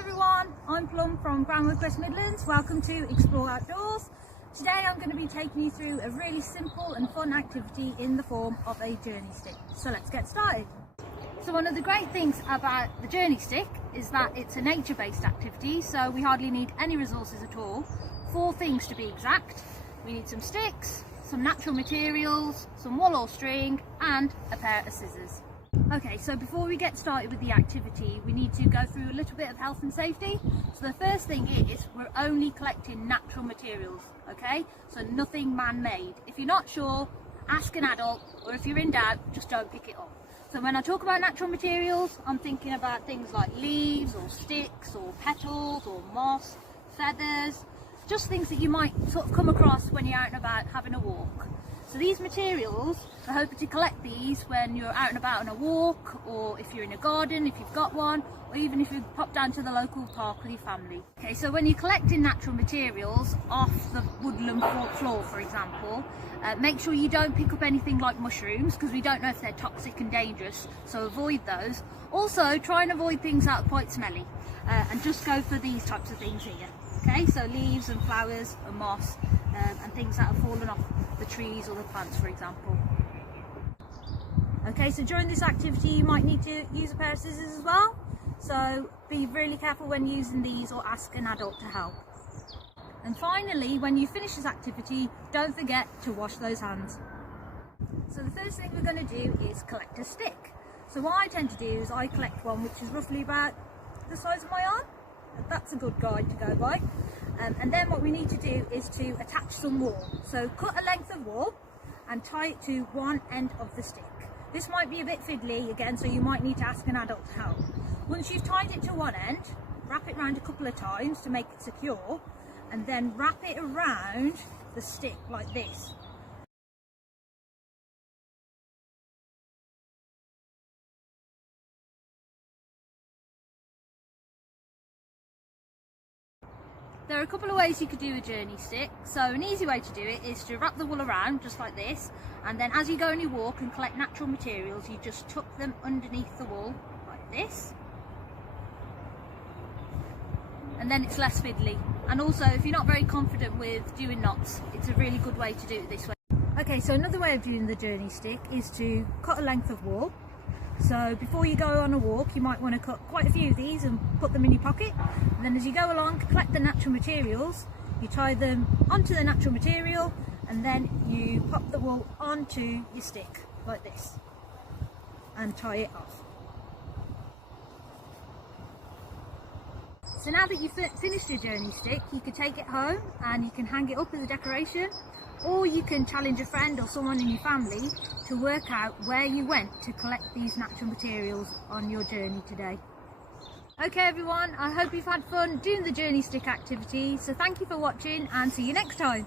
everyone, I'm Plum from Groundwork West Midlands. Welcome to Explore Outdoors. Today I'm going to be taking you through a really simple and fun activity in the form of a journey stick. So let's get started. So one of the great things about the journey stick is that it's a nature-based activity, so we hardly need any resources at all. 4 things to be exact. We need some sticks, some natural materials, some wool or string and a pair of scissors. Okay, so before we get started with the activity, we need to go through a little bit of health and safety. So the first thing is we're only collecting natural materials, okay? So nothing man-made. If you're not sure, ask an adult, or if you're in doubt, just don't pick it up. So when I talk about natural materials, I'm thinking about things like leaves or sticks or petals or moss, feathers, just things that you might sort of come across when you're out and about having a walk. So these materials, we're hoping to collect these when you're out and about on a walk, or if you're in a garden, if you've got one, or even if you pop down to the local park with your family. Okay, so when you're collecting natural materials off the woodland floor, for example, make sure you don't pick up anything like mushrooms, because we don't know if they're toxic and dangerous, so avoid those. Also, try and avoid things that are quite smelly, and just go for these types of things here. Okay, so leaves and flowers and moss, and things that have fallen off the trees or the plants, for example. Okay, so during this activity you might need to use a pair of scissors as well, so be really careful when using these, or ask an adult to help. And finally, when you finish this activity, don't forget to wash those hands. So the first thing we're going to do is collect a stick. So what I tend to do is I collect one which is roughly about the size of my arm. That's a good guide to go by. And then what we need to do is to attach some wool. So cut a length of wool and tie it to one end of the stick. This might be a bit fiddly again, so you might need to ask an adult to help. Once you've tied it to one end, wrap it around a couple of times to make it secure, and then wrap it around the stick like this. There are a couple of ways you could do a journey stick. So an easy way to do it is to wrap the wool around just like this, and then as you go on your walk and collect natural materials, you just tuck them underneath the wool like this, and then it's less fiddly. And also, if you're not very confident with doing knots, it's a really good way to do it this way. Okay, so another way of doing the journey stick is to cut a length of wool. So before you go on a walk, you might want to cut quite a few of these and put them in your pocket. And then as you go along, collect the natural materials, you tie them onto the natural material, and then you pop the wool onto your stick like this and tie it off. So now that you've finished your journey stick, you can take it home and you can hang it up as a decoration, or you can challenge a friend or someone in your family to work out where you went to collect these natural materials on your journey today. Okay everyone, I hope you've had fun doing the journey stick activity, so thank you for watching and see you next time.